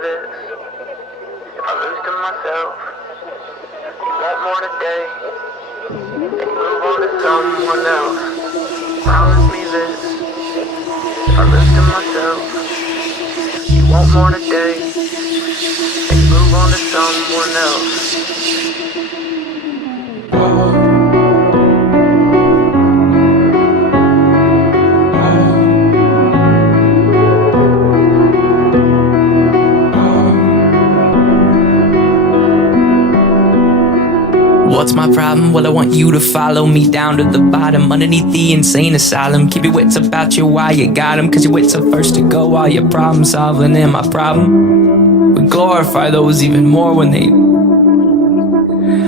this. If I lose to myself, you want more today, and you move on to someone else. Promise me this. If I lose to myself, you want more today, and you move on to someone else. What's my problem? Well, I want you to follow me down to the bottom, underneath the insane asylum. Keep your wits about you while you got them, cause your wits are first to go while you're problem solving. And my problem? We glorify those even more when they...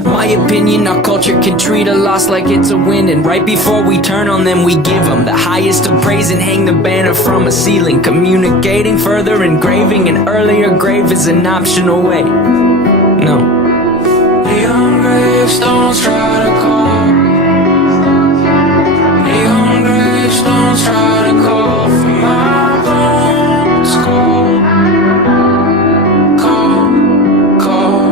My opinion, our culture can treat a loss like it's a win, and right before we turn on them, we give them the highest of praise and hang the banner from a ceiling. Communicating further, engraving an earlier grave is an optional way. No. Neon gravestones try to call. Neon gravestones try to call for my bones. Call, call, call,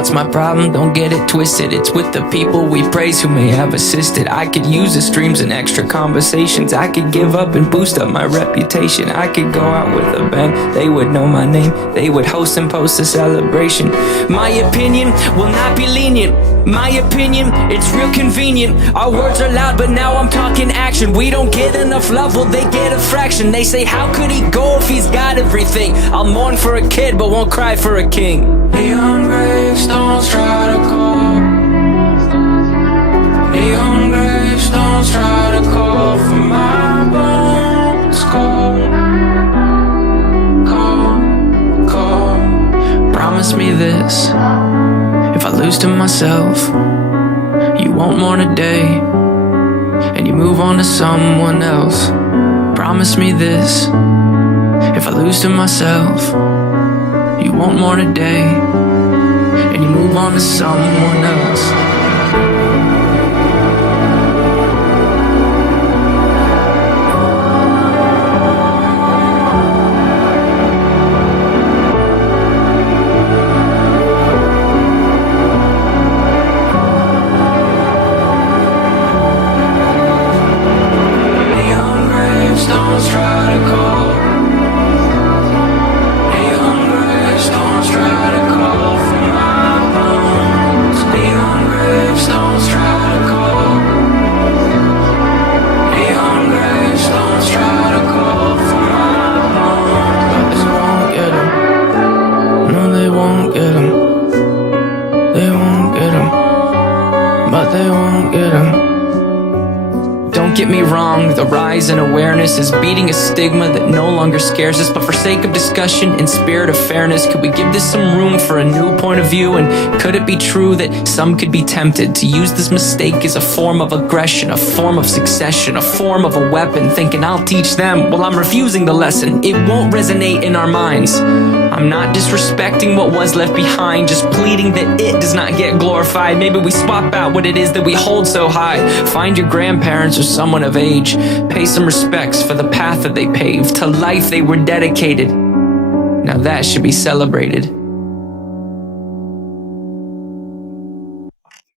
What's my problem? Don't get it twisted. It's with the people we praise who may have assisted. I could use the streams and extra conversations. I could give up and boost up my reputation. I could go out with a bang, they would know my name. They would host and post a celebration. My opinion will not be lenient. My opinion, it's real convenient. Our words are loud, but now I'm talking action. We don't get enough love, well they get a fraction. They say, how could he go if he's got everything? I'll mourn for a kid, but won't cry for a king. Neon gravestones try to call. Neon gravestones try to call for my bones. Call, call, call. Promise me this. If I lose to myself, you want more today, and you move on to someone else. Promise me this. If I lose to myself, you want more today, and you move on to someone else. But they won't get him. Don't get me wrong, the rise in awareness is beating a stigma that no longer scares us. But for sake of discussion, in spirit of fairness, could we give this some room for a new point of view? And could it be true that some could be tempted to use this mistake as a form of aggression, a form of succession, a form of a weapon, thinking I'll teach them? Well, I'm refusing the lesson. It won't resonate in our minds. I'm not disrespecting what was left behind, just pleading that it does not get glorified. Maybe we swap out what it is that we hold so high. Find your grandparents or someone of age. Pay some respects for the path that they paved, to life they were dedicated. Now that should be celebrated.